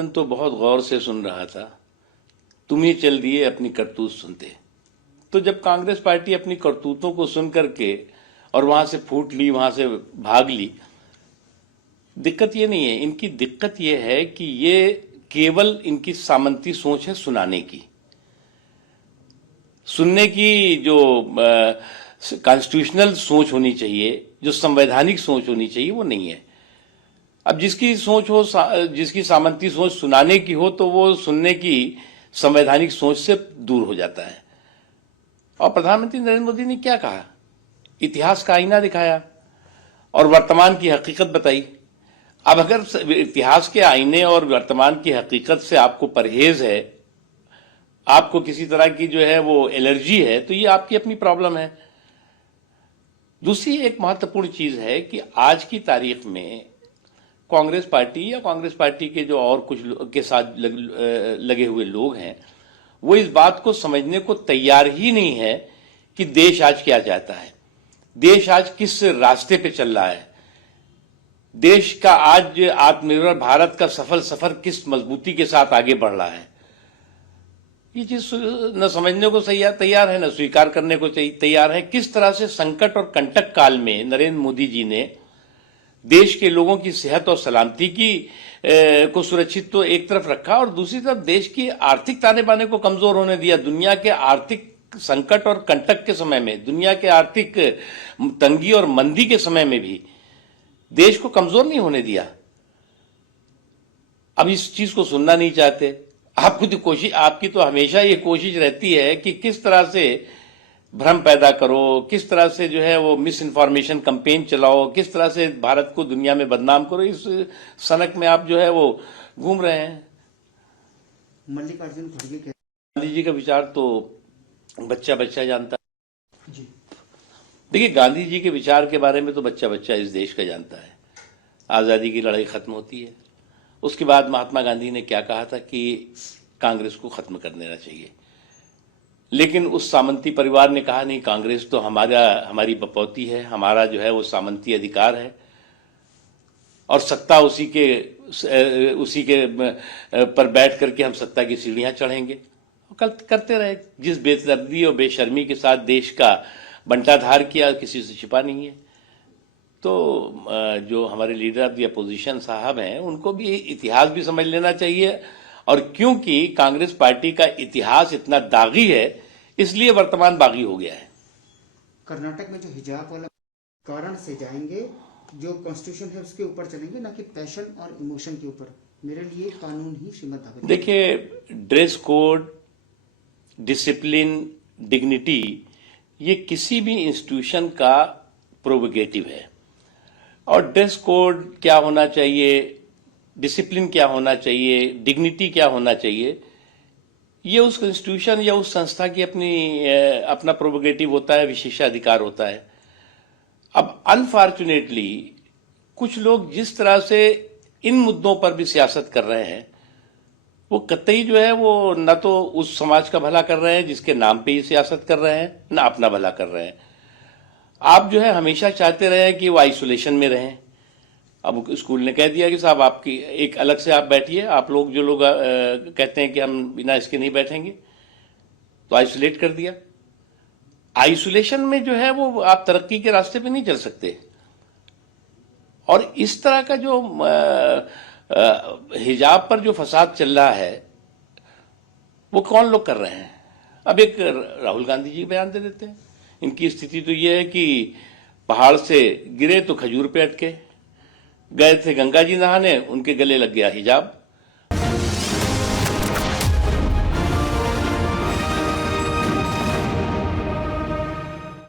मदन तो बहुत गौर से सुन रहा था। तुम ही चल दिए अपनी करतूत सुनते। तो जब कांग्रेस पार्टी अपनी करतूतों को सुन करके और वहां से फूट ली, वहां से भाग ली, दिक्कत ये नहीं है। इनकी दिक्कत ये है कि ये केवल इनकी सामंती सोच है सुनाने की। सुनने की जो कॉन्स्टिट्यूशनल सोच होनी चाहिए, जो संवैधानिक सोच होनी चाहिए, वो नहीं है। अब जिसकी सोच हो, जिसकी सामंती सोच सुनाने की हो, तो वो सुनने की संवैधानिक सोच से दूर हो जाता है। और प्रधानमंत्री नरेंद्र मोदी ने क्या कहा? इतिहास का आईना दिखाया और वर्तमान की हकीकत बताई। अब अगर इतिहास के आईने और वर्तमान की हकीकत से आपको परहेज है, आपको किसी तरह की जो है वो एलर्जी है, तो ये आपकी अपनी प्रॉब्लम है। दूसरी एक महत्वपूर्ण चीज है कि आज की तारीख में कांग्रेस पार्टी या कांग्रेस पार्टी के जो और कुछ के साथ लगे हुए लोग हैं, वो इस बात को समझने को तैयार ही नहीं है कि देश आज क्या चाहता है, देश आज किस रास्ते पे चल रहा है, देश का आज आत्मनिर्भर भारत का सफल सफर किस मजबूती के साथ आगे बढ़ रहा है। ये चीज न समझने को तैयार है, न स्वीकार करने को तैयार है। किस तरह से संकट और कंटक काल में नरेंद्र मोदी जी ने देश के लोगों की सेहत और सलामती की को सुरक्षित तो एक तरफ रखा और दूसरी तरफ देश की आर्थिक ताने बाने को कमजोर होने दिया। दुनिया के आर्थिक संकट और कंटक के समय में, दुनिया के आर्थिक तंगी और मंदी के समय में भी देश को कमजोर नहीं होने दिया। अब इस चीज को सुनना नहीं चाहते। आपकी तो हमेशा ये कोशिश रहती है कि किस तरह से भ्रम पैदा करो, किस तरह से जो है वो मिस इन्फॉर्मेशन कैंपेन चलाओ, किस तरह से भारत को दुनिया में बदनाम करो। इस सनक में आप जो है वो घूम रहे हैं। मल्लिकार्जुन खड़गे गांधी जी का विचार तो बच्चा बच्चा जानता है जी। देखिए, गांधी जी के विचार के बारे में तो बच्चा बच्चा इस देश का जानता है। आजादी की लड़ाई खत्म होती है, उसके बाद महात्मा गांधी ने क्या कहा था कि कांग्रेस को खत्म कर देना चाहिए। लेकिन उस सामंती परिवार ने कहा नहीं, कांग्रेस तो हमारी बपौती है, हमारा जो है वो सामंती अधिकार है और सत्ता उसी के पर बैठ करके हम सत्ता की सीढ़ियां चढ़ेंगे। करते रहे। जिस बेदर्दी और बेशर्मी के साथ देश का बंटाधार किया, किसी से छिपा नहीं है। तो जो हमारे लीडर ऑफ द अपोजिशन साहब हैं, उनको भी इतिहास भी समझ लेना चाहिए। और क्योंकि कांग्रेस पार्टी का इतिहास इतना दागी है, इसलिए वर्तमान बागी हो गया है। कर्नाटक में जो हिजाब वाला कारण से जाएंगे, जो कॉन्स्टिट्यूशन है उसके ऊपर चलेंगे, ना कि पैशन और इमोशन के ऊपर। मेरे लिए कानून ही श्रीमद् भागवत। देखिए, ड्रेस कोड, डिसिप्लिन, डिग्निटी, ये किसी भी इंस्टीट्यूशन का प्रोविगेटिव है। और ड्रेस कोड क्या होना चाहिए, डिसिप्लिन क्या होना चाहिए, डिग्निटी क्या होना चाहिए, ये उस इंस्टीट्यूशन या उस संस्था की अपना प्रोविगेटिव होता है, विशेषाधिकार होता है। अब अनफॉर्चुनेटली कुछ लोग जिस तरह से इन मुद्दों पर भी सियासत कर रहे हैं, वो कतई जो है वो न तो उस समाज का भला कर रहे हैं जिसके नाम पे ही सियासत कर रहे हैं, न अपना भला कर रहे हैं। आप जो है हमेशा चाहते रहे कि वो आइसोलेशन में रहें। अब स्कूल ने कह दिया कि साहब आपकी एक अलग से आप बैठिए, आप लोग जो लोग कहते हैं कि हम बिना इसके नहीं बैठेंगे, तो आइसोलेट कर दिया। आइसोलेशन में जो है वो आप तरक्की के रास्ते पे नहीं चल सकते। और इस तरह का जो हिजाब पर जो फसाद चल रहा है, वो कौन लोग कर रहे हैं? अब एक राहुल गांधी जी बयान दे देते हैं। इनकी स्थिति तो ये है कि पहाड़ से गिरे तो खजूर पे अटके, गए थे गंगा जी नहाने, उनके गले लग गया हिजाब।